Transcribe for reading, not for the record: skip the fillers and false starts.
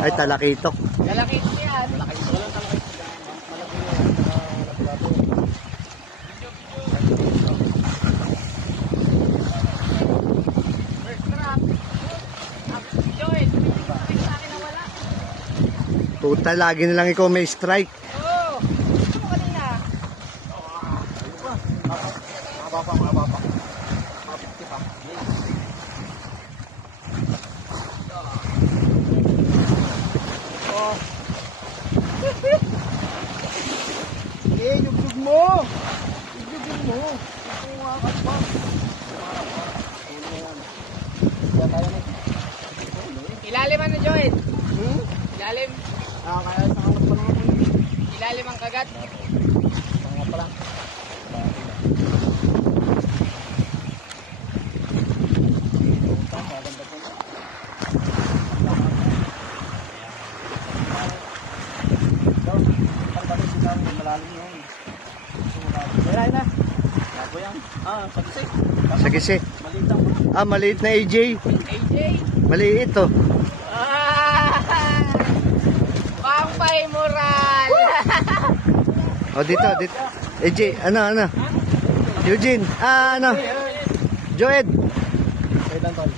Ay, talakitok. Talakitok yan. Talakitok lang, talakitok. Malaki yun. First trap. Joy, tumingin sa akin na wala. Puta, lagi na lang ikaw may strike. Oo. Gusto mo kanina? Mababa. Mapiti pa. Oh. Yug-yug mo. Yug-yug mo. Kumakas pa. Ilalim ano, Joy? Ilalim. Kaya sa kanap pa naman. Ilalim ang kagat. Mga pa lang. Wala na. Bago yan. Sagisi. Sagisi. Maliit lang. Ah, maliit na AJ. AJ. Maliit to. Pampay moral. O, dito. AJ, ano? Eugene, ano? Joed. Wait lang, tol.